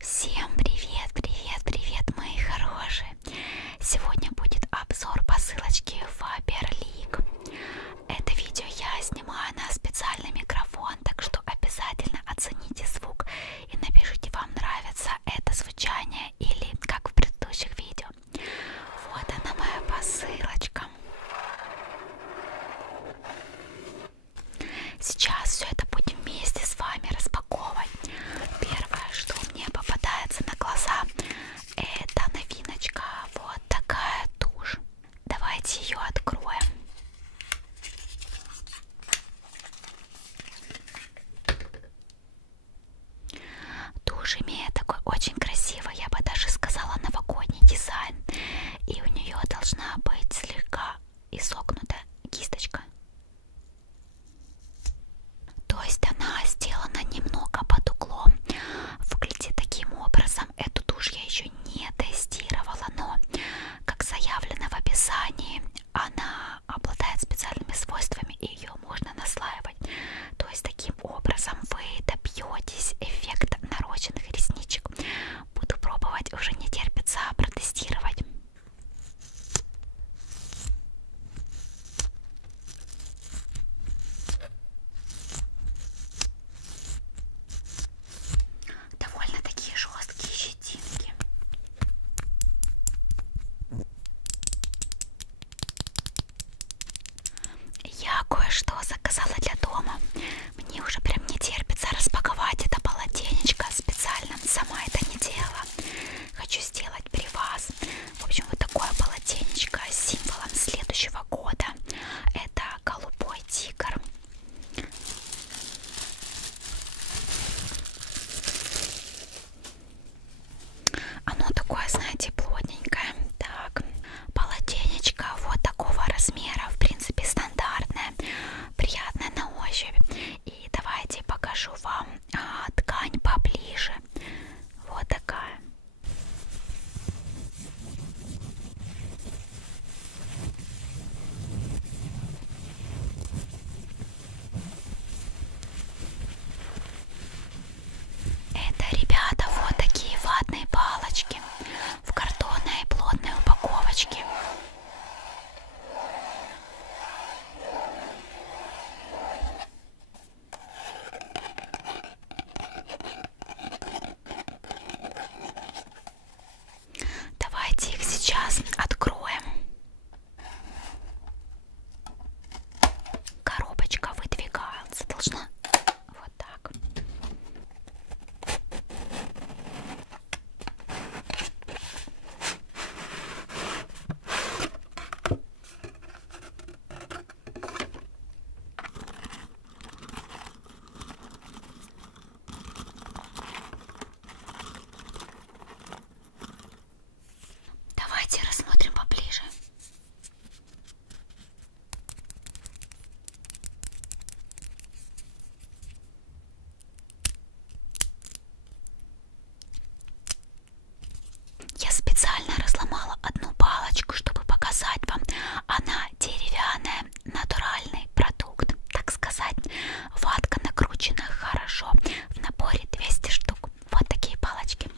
Всем привет, привет, привет, мои хорошие! Сегодня будет обзор посылочки Фаберлик. Это видео я снимаю на специальный микрофон, так что обязательно оцените звук и напишите, вам нравится это звучание или как в предыдущих видео. Вот она, моя посылочка. Сейчас все это будем вместе с вами распаковывать. Первое, что мне попадается на глаза, это новиночка. Вот такая тушь. Давайте ее откроем. Тушь имеет такой очень красивый, я бы даже сказала, новогодний дизайн. И у нее должна быть слегка изогнутая кисточка. То есть она сделана немного под углом. Выглядит таким образом. Эту тушь я еще не тестировала, но, как заявлено в описании, она обладает специальными свойствами, и ее можно наслаивать. То есть таким образом вы добьетесь эффекта нарощенных ресничек. Буду пробовать, уже не терпится протестировать. Довольно такие жесткие щетинки. Я кое-что заказала для дома. Мне уже прям не терпится распаковать это полотенечко. Специально сама это не делала. Хочу сделать при вас. В общем, вот такое полотенечко с символом следующего года. Это голубой тигр. Оно такое, знаете, плотненькое. Так, полотенечко вот такого размера, в принципе, стандартное, приятное на ощупь. И давайте покажу вам ткань поближе. Вот такая. Это, ребята, вот такие ватные палочки в картонной плотной упаковочке. Давайте их сейчас откроем. Коробочка выдвигается, должна вот так. Давайте рассмотрим поближе. Я специально разломала одну палочку, чтобы показать вам. Она деревянная, натуральный продукт, так сказать. Ватка накручена хорошо. В наборе 200 штук. Вот такие палочки.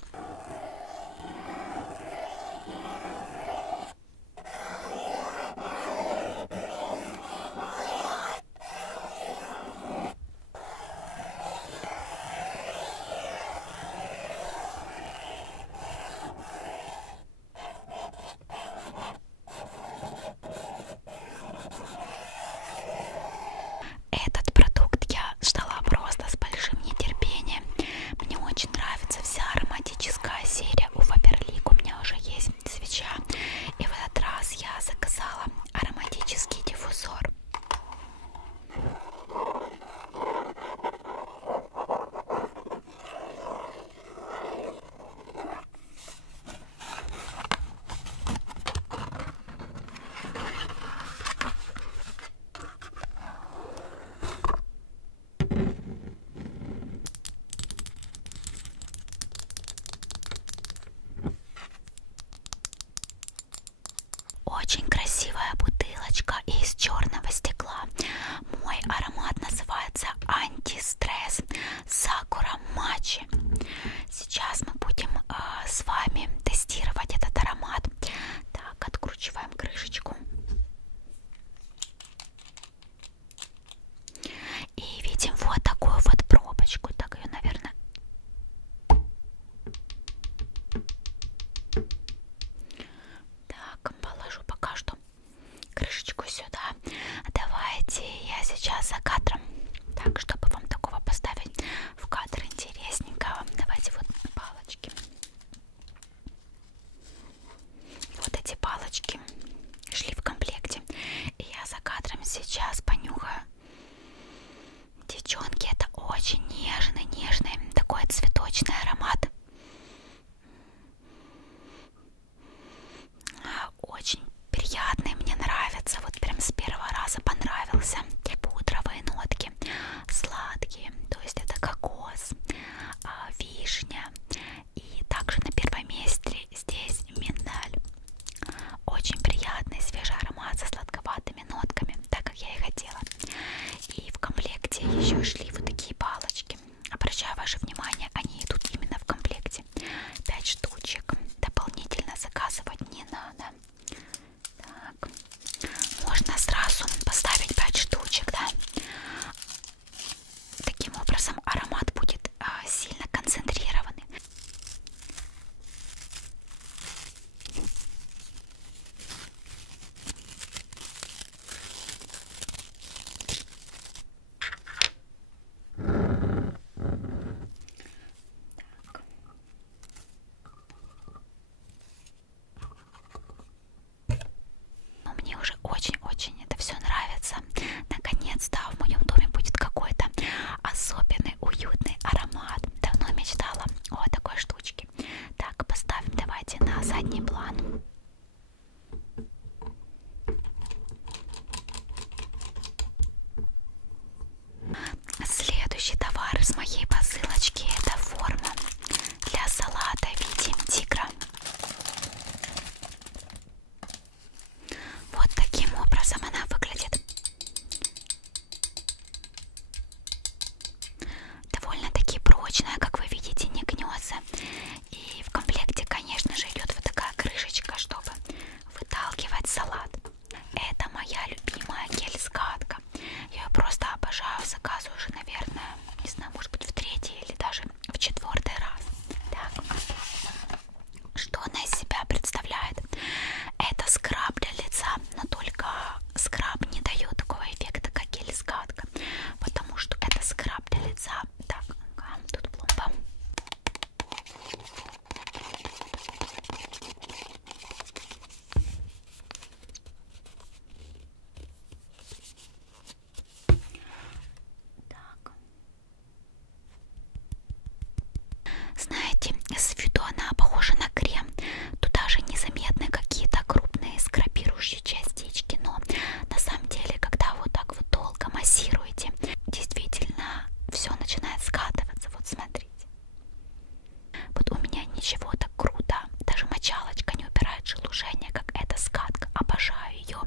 ничего так круто. Даже мочалочка не убирает шелушение, как эта скатка. Обожаю ее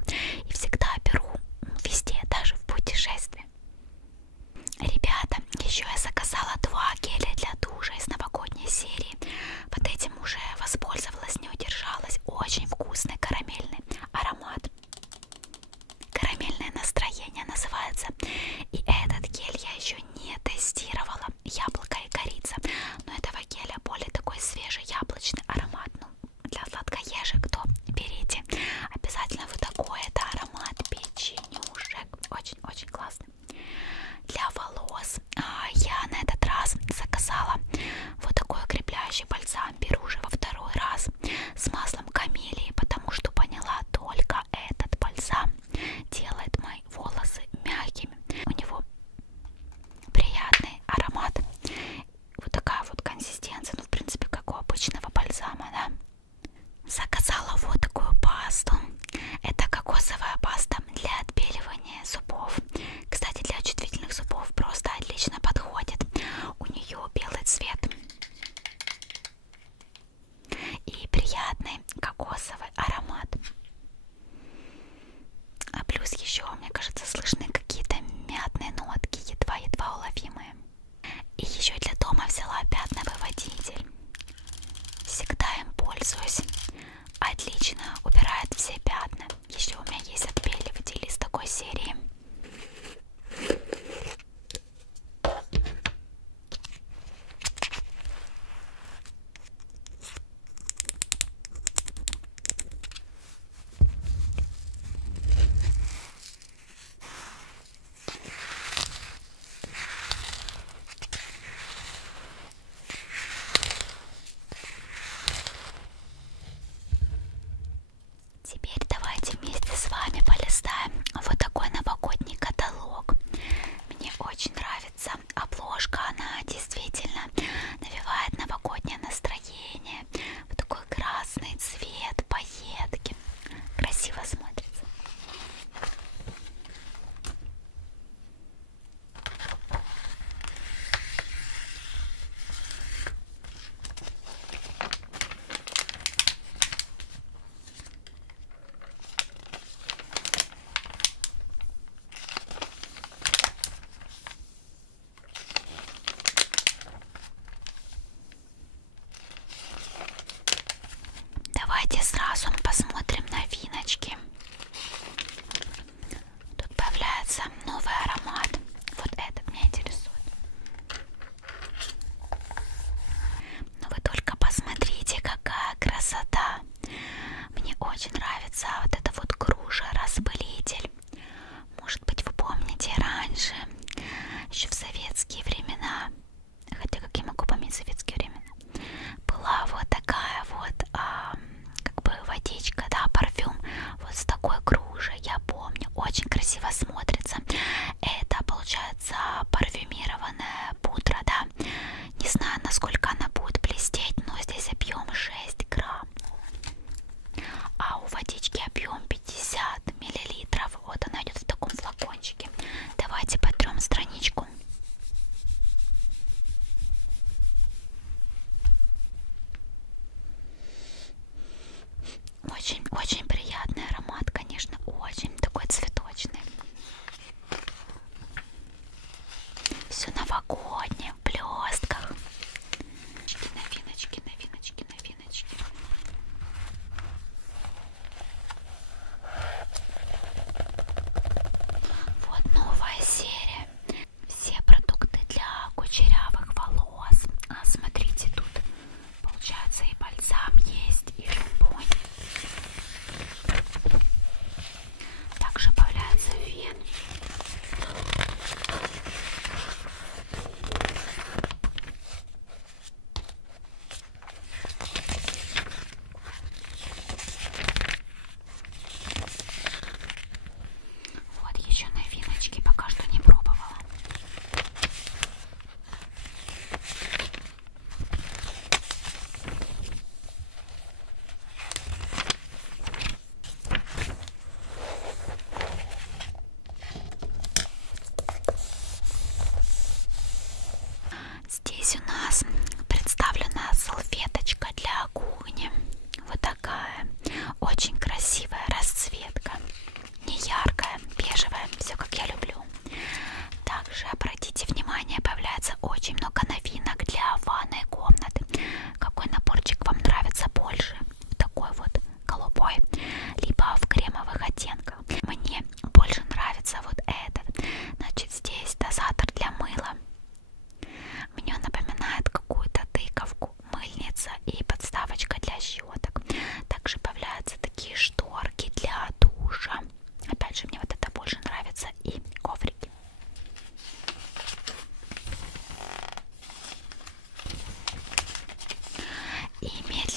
и всегда беру везде, даже в путешествии. Ребята, еще я заказала 2 геля для душа из новогодней серии. Вот этим уже воспользовалась, не удержалась. Очень вкусный карамельный аромат. Карамельное настроение называется. И этот гель я еще не тестировала. Яблоко и корица. Но этого геля более такой свежий яблочный аромат. Ну, для сладкоежек, то берите. Обязательно вы такой. Это аромат печенюшек. Очень-очень классный. Для волос я на этот раз заказала вот такой укрепляющий бальзам. Беру уже во 2-й раз с маслом камелии, потому что поняла, только этот бальзам делает мои волосы мягкими. У него приятный аромат. Вот такая вот консистенция, ну в принципе как у обычного бальзама, да. Заказала вот такую пасту. Это кокосовая паста для отбеливания зубов. Кстати, для чувствительных зубов просто отлично подходит. У нее белый цвет и приятный кокосовый аромат. А плюс еще, мне кажется, слышны какие-то мятные нотки, едва-едва уловимые. И еще для дома взяла пятновыводитель. Всегда им пользуюсь. Отлично убирает все пятна. Еще у меня есть отбеливатель из такой серии. Теперь давайте вместе с вами полистаем вот такой новогодний каталог. Мне очень нравится обложка, она действительно навевает новогоднее настроение. Вот такой красный цвет, пайетки. Красиво смотрится. Давайте сразу посмотрим новиночки. Тут появляется новый аромат. Вот этот меня интересует. Но вы только посмотрите, какая красота. Мне очень нравится вот эта вот груша распылитель. Может быть, вы помните раньше, еще в советские времена, хотя как я могу помнить советские времена, была вот такая вот как бы водичка, да, парфюм вот с такой грушей, я помню, очень красиво смотрится. Это получается парфюмированная пудра, да, не знаю, насколько она будет блестеть, но здесь объем 6 грамм, а у водички объем 50 миллилитров. Вот она идет в таком флакончике. Давайте потрем страничку. Очень приятный аромат, конечно, очень такой цветочный. Все новогоднее, в блестках. Новиночки, новиночки, новиночки. Вот новая серия. Все продукты для кучерявых волос. Смотрите, тут получается и бальзам есть, и шампунь. И медленно